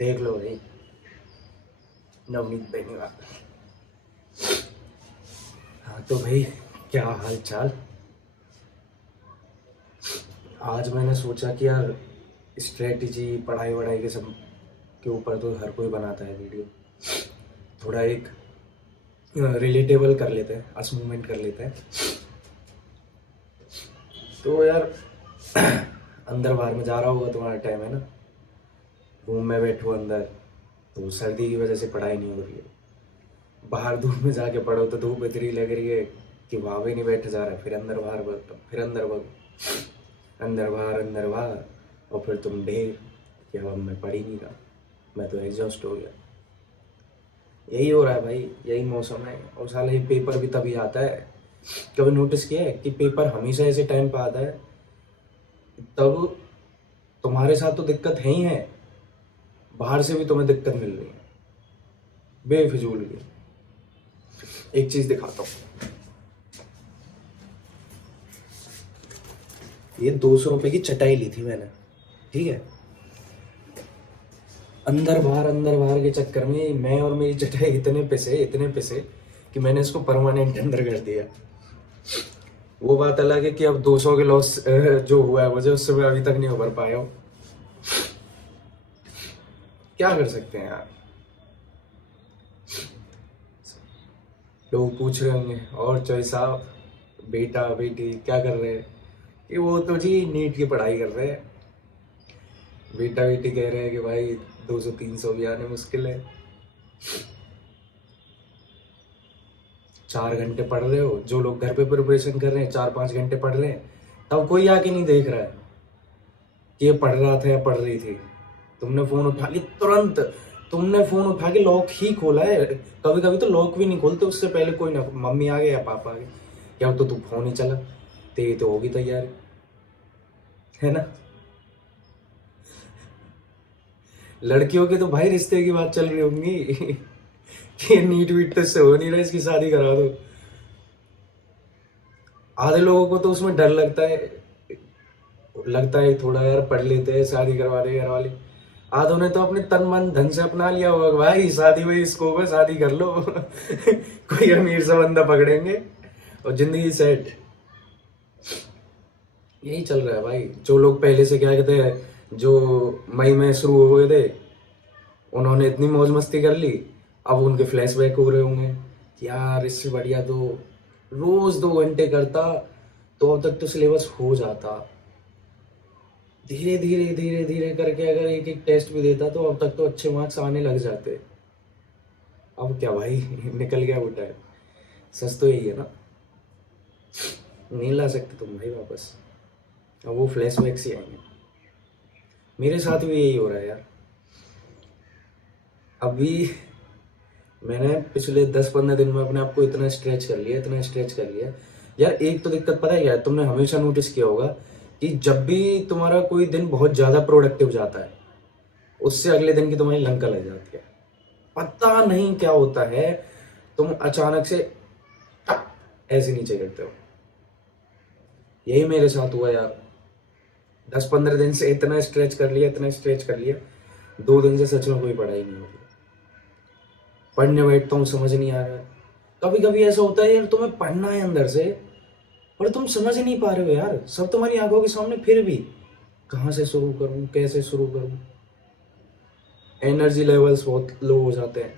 देख लो भाई, नवनीत बेनीवाल। हाँ तो भाई, क्या हाल चाल। आज मैंने सोचा कि यार स्ट्रेटजी पढ़ाई वढ़ाई के सब के ऊपर तो हर कोई बनाता है वीडियो, थोड़ा एक रिलेटेबल कर लेते हैं, अस मूवमेंट कर लेते हैं। तो यार अंदर बाहर में जा रहा होगा, तुम्हारा टाइम है ना, रूम में बैठो अंदर तो सर्दी की वजह से पढ़ाई नहीं हो रही है, बाहर धूप में जाके पढ़ो तो धूप इतनी लग रही है कि वहाँ भी नहीं बैठ जा रहा है, फिर अंदर बाहर भागो, फिर अंदर भागो, अंदर बाहर, और फिर तुम ढेर कि अब मैं पढ़ ही नहीं रहा, मैं तो एग्जॉस्ट हो गया। यही हो रहा है भाई, यही मौसम है। और साला ये पेपर भी तभी आता है, कभी नोटिस किया है कि पेपर हमेशा ऐसे टाइम पे आता है, तब तुम्हारे साथ तो दिक्कत है ही है, बाहर से भी तुम्हें दिक्कत मिल रही है बेफिजूल की। एक चीज दिखाता हूँ, ये 200 रुपए की चटाई ली थी मैंने, ठीक है। अंदर बाहर के चक्कर में मैं और मेरी चटाई इतने पिसे कि मैंने इसको परमानेंट अंदर कर दिया। वो बात अलग है कि अब 200 के लॉस जो हुआ है मुझे, उससे मैं अभी तक नहीं उभर पाया हूँ। क्या कर सकते हैं यार। लोग पूछ रहे होंगे और चॉइस साहब, बेटा बेटी क्या कर रहे हैं, कि वो तो जी नीट की पढ़ाई कर रहे हैं। बेटा बेटी कह रहे हैं कि भाई 200-300 भी आने मुश्किल है। 4 घंटे पढ़ रहे हो, जो लोग घर पे प्रिपरेशन कर रहे हैं 4-5 घंटे पढ़ रहे हैं, तब कोई आके नहीं देख रहा है कि ये पढ़ रहा था या पढ़ रही थी। तुमने फोन उठा लिया तुरंत, तुमने फोन उठा के लॉक ही खोला है। कभी कभी तो लॉक भी नहीं खोलते, उससे पहले कोई ना, मम्मी आ गए या पापा आ गए, क्या तो तू फोन ही चला, तेरी तो होगी तैयारी, है ना। लड़कियों के तो भाई रिश्ते की बात चल रही होंगी कि नीट वीट तो इससे हो नहीं रहा, इसकी शादी करा दो। आधे लोगों को तो उसमें डर लगता है थोड़ा, यार पढ़ लेते हैं शादी करवा दे घर वाले। आधों ने तो अपने तन मन धन से अपना लिया होगा, भाई शादी वही स्कोप है, शादी कर लो कोई अमीर सा बंदा पकड़ेंगे और जिंदगी सेट। यही चल रहा है भाई। जो लोग पहले से क्या कहते हैं, जो मई में शुरू हो गए थे, उन्होंने इतनी मौज मस्ती कर ली, अब उनके फ्लैशबैक हो रहे होंगे कि यार इससे बढ़िया तो रोज 2 घंटे करता तो अब तक तो सिलेबस हो जाता। धीरे धीरे धीरे धीरे करके अगर एक एक टेस्ट भी देता तो अब तक तो अच्छे मार्क्स आने लग जाते। अब क्या भाई निकल गया वो टाइम। सच तो यही है ना, नहीं ला सकते तुम भाई वापस, अब वो फ्लैशबैक्स ही आएंगे। मेरे साथ भी यही हो रहा है यार। अभी मैंने पिछले 10-15 दिन में अपने आप को इतना स्ट्रेच कर लिया यार। एक तो दिक्कत पता है क्या है, तुमने हमेशा नोटिस किया होगा कि जब भी तुम्हारा कोई दिन बहुत ज्यादा प्रोडक्टिव जाता है, उससे अगले दिन की तुम्हारी लंका लग जाती है। पता नहीं क्या होता है, तुम अचानक से ऐसे नीचे गिरते हो। यही मेरे साथ हुआ यार। 10-15 दिन से इतना स्ट्रेच कर लिया, 2 दिन से सच में कोई पढ़ाई नहीं हो रही। पढ़ने बैठता हूँ समझ नहीं आ रहा है। कभी कभी ऐसा होता है यार, तुम्हें पढ़ना है अंदर से पर तुम समझ नहीं पा रहे हो यार, सब तुम्हारी आंखों के सामने, फिर भी कहाँ से शुरू करूँ, कैसे शुरू करूँ। एनर्जी लेवल्स बहुत लो हो जाते हैं,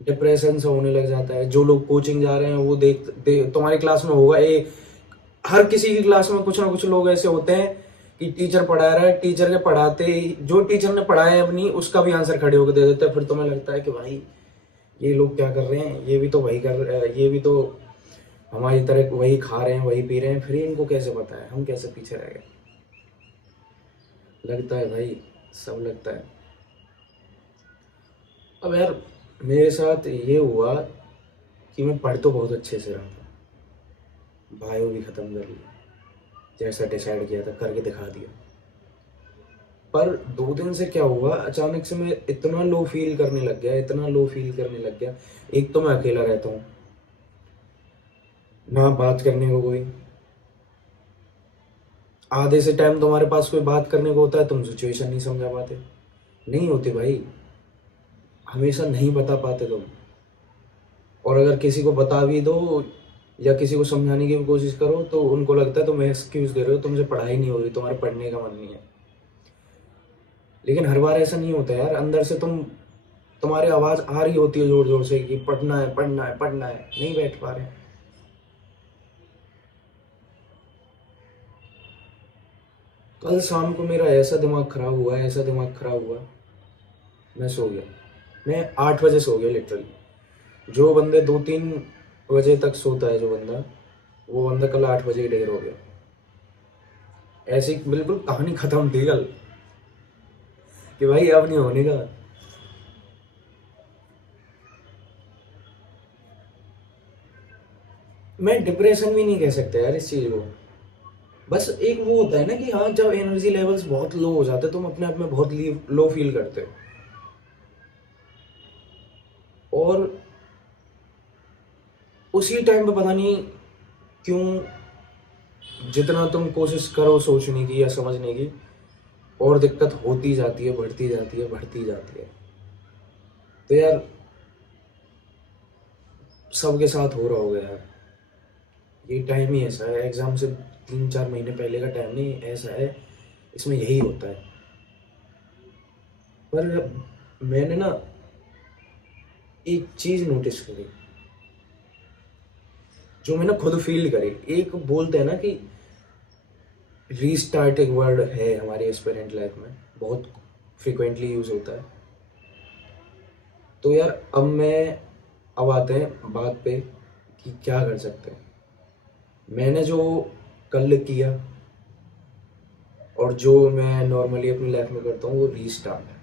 डिप्रेशन सा होने लग जाता है। जो लोग कोचिंग जा रहे हैं वो तुम्हारी क्लास में होगा, हर किसी की क्लास में कुछ ना कुछ लोग ऐसे होते हैं कि टीचर पढ़ा रहा है, टीचर के पढ़ाते ही जो टीचर ने पढ़ाया है अपनी उसका भी आंसर खड़े होकर दे देते हैं। फिर तुम्हें लगता है कि भाई ये लोग क्या कर रहे हैं, ये भी तो वही कर रहे हैं, ये भी तो हमारी तरह वही खा रहे हैं वही पी रहे हैं, फिर इनको कैसे पता है, हम कैसे पीछे रह गए। लगता है भाई, सब लगता है। अब यार मेरे साथ ये हुआ कि मैं पढ़ तो बहुत अच्छे से रहा था, बायो भी खत्म कर लिया, जैसा डिसाइड किया था करके दिखा दिया। पर 2 दिन से क्या हुआ, अचानक से मैं इतना लो फील करने लग गया। एक तो मैं अकेला रहता हूँ, ना बात करने को कोई। आधे से टाइम तुम्हारे पास कोई बात करने को होता है, तुम सिचुएशन नहीं समझा पाते। नहीं होती भाई, हमेशा नहीं बता पाते तुम। और अगर किसी को बता भी दो या किसी को समझाने की भी कोशिश करो तो उनको लगता है तुम एक्सक्यूज दे रहे हो, तुमसे पढ़ाई नहीं हो रही, तुम्हारे पढ़ने का मन नहीं है। लेकिन हर बार ऐसा नहीं होता यार, अंदर से तुम्हारी आवाज आ रही होती है जोर जोर से कि पढ़ना है पढ़ना है पढ़ना है, नहीं बैठ पा रहे। कल शाम को मेरा ऐसा दिमाग खराब हुआ, ऐसा दिमाग खराब हुआ, मैं सो गया। मैं 8 बजे सो गया लिटरली। जो बंदे 2-3 बजे तक सोता है जो बंदा, वो बंदा कल 8 बजे ही ढेर हो गया। ऐसी बिल्कुल कहानी खत्म थी कल कि भाई अब नहीं होने का। मैं डिप्रेशन भी नहीं कह सकता यार इस चीज को। बस एक वो होता है ना कि हाँ, जब एनर्जी लेवल्स बहुत लो हो जाते हैं, तुम अपने आप में बहुत लो फील करते हो। और उसी टाइम पे पता नहीं क्यों, जितना तुम कोशिश करो सोचने की या समझने की, और दिक्कत होती जाती है, बढ़ती जाती है, बढ़ती जाती है। तो यार सबके साथ हो रहा होगा यार, ये टाइम ही ऐसा है, एग्जाम से 3-4 महीने पहले का टाइम नहीं ऐसा है, इसमें यही होता है। पर मैंने ना एक चीज नोटिस करी, जो मैंने खुद फील करी। एक बोलते हैं ना कि रीस्टार्ट एक वर्ड है हमारे एस्पिरेंट लाइफ में, बहुत फ्रिक्वेंटली यूज होता है। तो यार अब आते हैं बात पे कि क्या कर सकते हैं। मैंने जो कल किया और जो मैं नॉर्मली अपनी लाइफ में करता हूँ वो रीस्टार्ट है।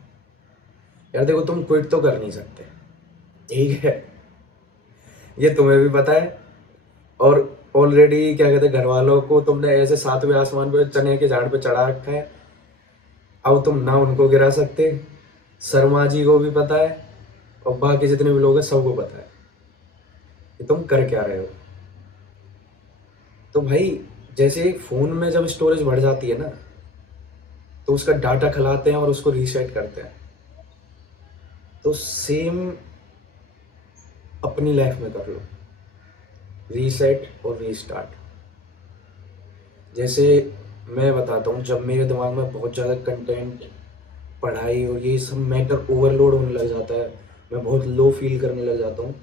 यार देखो, तुम क्विट तो कर नहीं सकते, ठीक है, ये तुम्हें भी पता है। और ऑलरेडी क्या कहते हैं, घर वालों को तुमने ऐसे 7वें आसमान पे चने के झाड़ पे चढ़ा रखा है। अब तुम ना उनको गिरा सकते, शर्मा जी को भी पता है और बाकी जितने भी लोग हैं सबको पता है कि तुम कर क्या रहे हो। तो भाई, जैसे फोन में जब स्टोरेज बढ़ जाती है ना, तो उसका डाटा खिलाते हैं और उसको रीसेट करते हैं। तो सेम अपनी लाइफ में कर लो, रीसेट और रीस्टार्ट। जैसे मैं बताता हूँ, जब मेरे दिमाग में बहुत ज़्यादा कंटेंट, पढ़ाई और ये सब मैटर ओवरलोड होने लग जाता है, मैं बहुत लो फील करने लग जाता हूँ,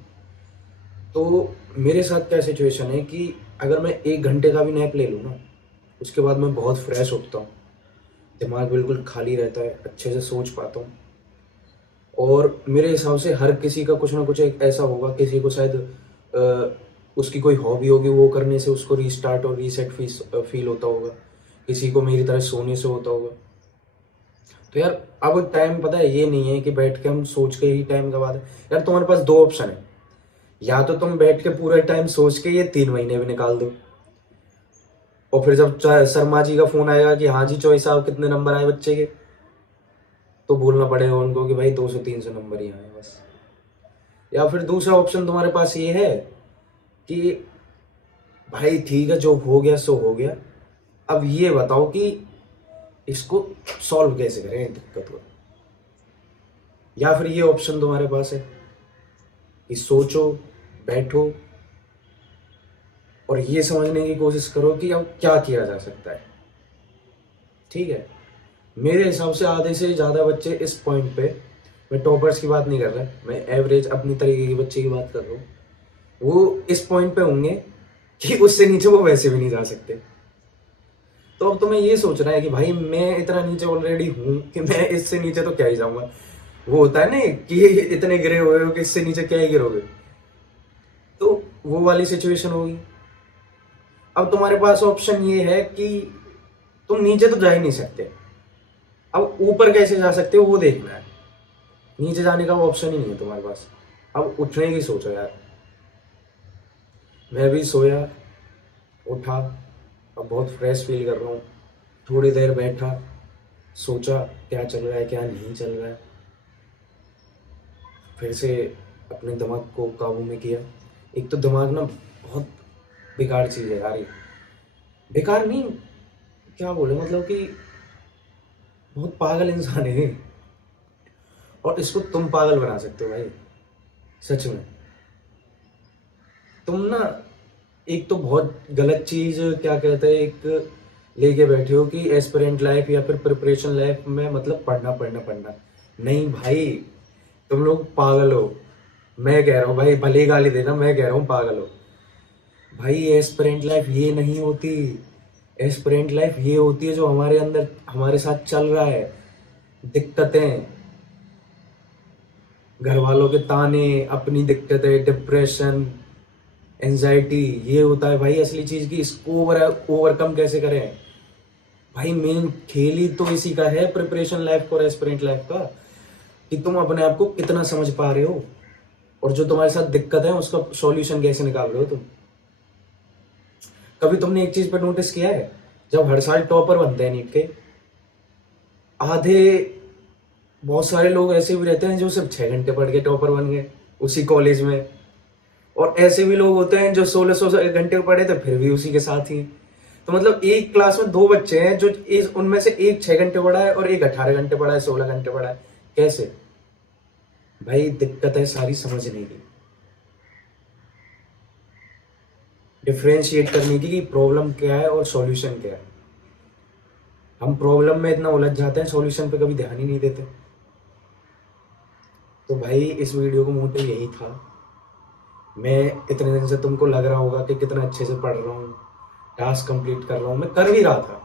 तो मेरे साथ क्या सिचुएशन है कि अगर मैं 1 घंटे का भी नैप ले लूँ ना, उसके बाद मैं बहुत फ्रेश उठता हूँ, दिमाग बिल्कुल खाली रहता है, अच्छे से सोच पाता हूँ। और मेरे हिसाब से हर किसी का कुछ ना कुछ एक ऐसा होगा, किसी को शायद उसकी कोई हॉबी होगी, वो करने से उसको रीस्टार्ट और रीसेट फील होता होगा, किसी को मेरी तरह सोने से होता होगा। तो यार अब टाइम पता है ये नहीं है कि बैठ के हम सोच के ही टाइम गवा दें। यार तुम्हारे पास 2 ऑप्शन है, या तो तुम बैठ के पूरा टाइम सोच के ये 3 महीने भी निकाल दो, और फिर जब शर्मा जी का फोन आएगा कि हाँ जी चौई साहब कितने नंबर आए बच्चे के, तो बोलना पड़ेगा उनको कि भाई 200-300 नंबर ही आए बस। या फिर दूसरा ऑप्शन तुम्हारे पास ये है कि भाई ठीक है, जो हो गया सो हो गया, अब ये बताओ कि इसको सॉल्व कैसे करें इस दिक्कत को। या फिर ये ऑप्शन तुम्हारे पास है कि सोचो, बैठो और ये समझने की कोशिश करो कि अब क्या किया जा सकता है। ठीक है, मेरे हिसाब से आधे से ज़्यादा बच्चे इस पॉइंट पे, मैं टॉपर्स की बात नहीं कर रहा, मैं एवरेज अपनी तरीके के बच्चे की बात कर रहा हूँ, वो इस पॉइंट पे होंगे कि उससे नीचे वो वैसे भी नहीं जा सकते। तो अब तुम्हें ये सोचना है कि भाई मैं इतना नीचे ऑलरेडी हूँ कि मैं इससे नीचे तो क्या ही जाऊंगा। वो होता है ना कि इतने गिरे हुए हो कि इससे नीचे क्या ही गिरोगे, तो वो वाली सिचुएशन होगी। अब तुम्हारे पास ऑप्शन ये है कि तुम नीचे तो जा ही नहीं सकते, अब ऊपर कैसे जा सकते हो वो देखना है। नीचे जाने का ऑप्शन ही नहीं है तुम्हारे पास, अब उठने की सोचो यार। मैं भी सोया, उठा, अब बहुत फ्रेश फील कर रहा हूँ। थोड़ी देर बैठा, सोचा क्या चल रहा है क्या नहीं चल रहा है, फिर से अपने दिमाग को काबू में किया। एक तो दिमाग ना बहुत बेकार चीज़ है यार, ये बेकार नहीं, क्या बोले, मतलब कि बहुत पागल इंसान है। और इसको तुम पागल बना सकते हो भाई, सच में। तुम ना एक तो बहुत गलत चीज क्या कहते हैं, एक लेके बैठे हो कि एस्पिरेंट लाइफ या फिर प्रिपरेशन लाइफ में मतलब पढ़ना पढ़ना पढ़ना। नहीं भाई, तुम लोग पागल हो। मैं कह रहा हूँ भाई, भले ही गाली देना, मैं कह रहा हूँ पागल हो भाई। एस्पिरेंट लाइफ ये नहीं होती। एस्पिरेंट लाइफ ये होती है जो हमारे अंदर हमारे साथ चल रहा है। दिक्कतें, घर वालों के ताने, अपनी दिक्कतें, डिप्रेशन, एंजाइटी, ये होता है भाई असली चीज की। इसको ओवरकम कैसे करें भाई? मेन खेल ही तो इसी का है, प्रिपरेशन लाइफ और एस्पिरेंट लाइफ का, कि तुम अपने आप को कितना समझ पा रहे हो और जो तुम्हारे साथ दिक्कत है उसका सॉल्यूशन कैसे निकाल रहे हो तुम। कभी तुमने एक चीज पर नोटिस किया है, जब हर साल टॉपर बनते हैं नीट के, आधे बहुत सारे लोग ऐसे भी रहते हैं जो सिर्फ 6 घंटे पढ़ के टॉपर बन गए उसी कॉलेज में, और ऐसे भी लोग होते हैं जो 1600 घंटे पढ़े थे फिर भी उसी के साथ ही। तो मतलब एक क्लास में 2 बच्चे हैं जो उनमें से एक 6 घंटे पढ़ा है और एक 18 घंटे पढ़ा है, 16 घंटे पढ़ा है। कैसे भाई? दिक्कत है सारी समझने की, डिफ्रेंशिएट करने की कि प्रॉब्लम क्या है और सॉल्यूशन क्या है। हम प्रॉब्लम में इतना उलझ जाते हैं, सॉल्यूशन पे कभी ध्यान ही नहीं देते। तो भाई इस वीडियो का मोटिव यही था। मैं इतने दिन से, तुमको लग रहा होगा कि कितना अच्छे से पढ़ रहा हूँ, टास्क कंप्लीट कर रहा हूँ, मैं कर भी रहा था,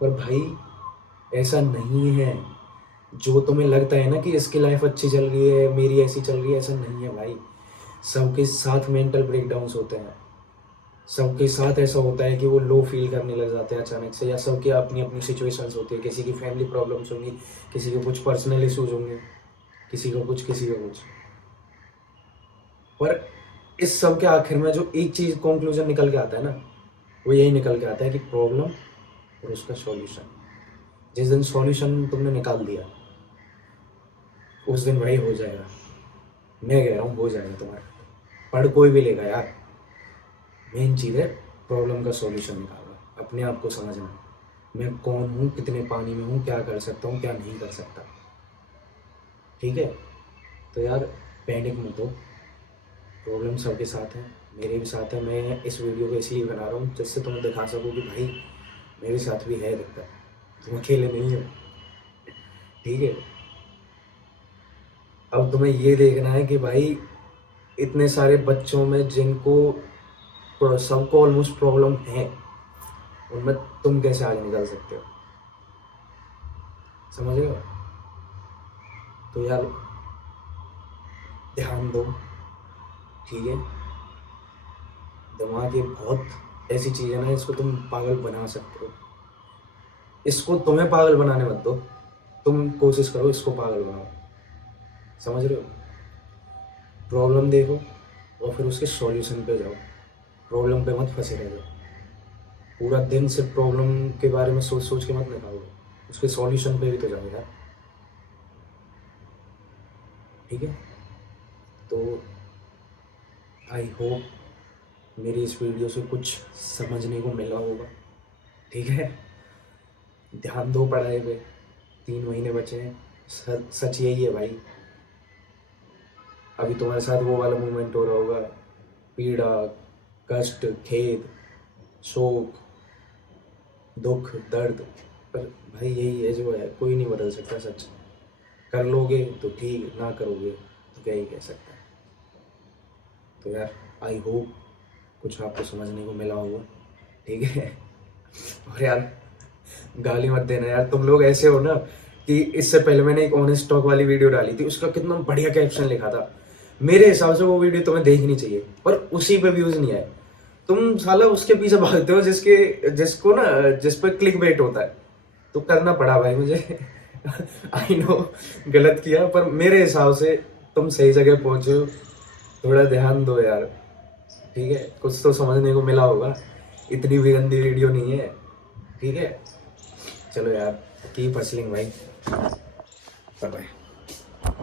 पर भाई ऐसा नहीं है जो तुम्हें लगता है ना कि इसकी लाइफ अच्छी चल रही है, मेरी ऐसी चल रही है। ऐसा नहीं है भाई। सबके साथ मेंटल ब्रेकडाउन्स होते हैं, सबके साथ ऐसा होता है कि वो लो फील करने लग जाते हैं अचानक से, या सबकी अपनी अपनी सिचुएशंस होती है। किसी की फैमिली प्रॉब्लम्स होंगी, किसी के कुछ पर्सनल इश्यूज होंगे, किसी को कुछ, किसी को कुछ। पर इस सब के आखिर में जो एक चीज कंक्लूजन निकल के आता है ना, वो यही निकल के आता है कि प्रॉब्लम और उसका सॉल्यूशन। जिस दिन सॉल्यूशन तुमने निकाल दिया उस दिन भाई हो जाएगा। मैं कह रहा हूँ हो जाएगा तुम्हारा। पढ़ कोई भी लेगा यार, मेन चीज़ है प्रॉब्लम का सॉल्यूशन निकालना, अपने आप को समझना, मैं कौन हूँ, कितने पानी में हूँ, क्या कर सकता हूँ, क्या नहीं कर सकता। ठीक है? तो यार पैनिक मत हो, प्रॉब्लम सबके साथ है, मेरे भी साथ है। मैं इस वीडियो को इसलिए बना रहा हूँ जिससे तुम्हें दिखा सकूँ कि भाई मेरे साथ भी है दिक्कत, तुम अकेले नहीं हो। ठीक है? अब तुम्हें ये देखना है कि भाई इतने सारे बच्चों में जिनको सबको ऑलमोस्ट प्रॉब्लम है, उनमें तुम कैसे आगे निकल सकते हो। समझ रहे हो? तो यार ध्यान दो, ठीक है? दिमाग ये बहुत ऐसी चीज़ है ना, इसको तुम पागल बना सकते हो। इसको तुम्हें पागल बनाने मत दो, तुम कोशिश करो इसको पागल बनाओ। समझ रहे हो? प्रॉब्लम देखो और फिर उसके सॉल्यूशन पे जाओ, प्रॉब्लम पे मत फंसे रह जाओ। पूरा दिन सिर्फ प्रॉब्लम के बारे में सोच सोच के मत निकालो, उसके सॉल्यूशन पे भी तो जाओ यार। ठीक है? तो आई होप मेरी इस वीडियो से कुछ समझने को मिला होगा। ठीक है? ध्यान दो पढ़ाई पे, 3 महीने बचे हैं। सच यही है भाई। अभी तुम्हारे साथ वो वाला मोमेंट हो रहा होगा, पीड़ा, कष्ट, खेद, शोक, दुख, दर्द, पर भाई यही है जो है, कोई नहीं बदल सकता। सच कर लोगे तो ठीक, ना करोगे तो क्या ही कह सकता है। तो यार आई होप कुछ आपको समझने को मिला होगा। ठीक है? और यार गाली मत देना यार, तुम लोग ऐसे हो ना कि इससे पहले मैंने एक ऑनेस्ट टॉक वाली वीडियो डाली थी, उसका कितना बढ़िया कैप्शन लिखा था। मेरे हिसाब से वो वीडियो तुम्हें देखनी चाहिए, पर उसी पे व्यूज नहीं आए। तुम साला उसके पीछे भागते हो जिसको ना, जिस पे क्लिक बेट होता है। तो करना पड़ा भाई मुझे। आई नो गलत किया, पर मेरे हिसाब से तुम सही जगह पहुंचे हो। थोड़ा ध्यान दो यार। ठीक है? कुछ तो समझने को मिला होगा, इतनी भी गंदी वीडियो नहीं है। ठीक है? चलो यार, कीप हसलिंग भाई। Bye bye.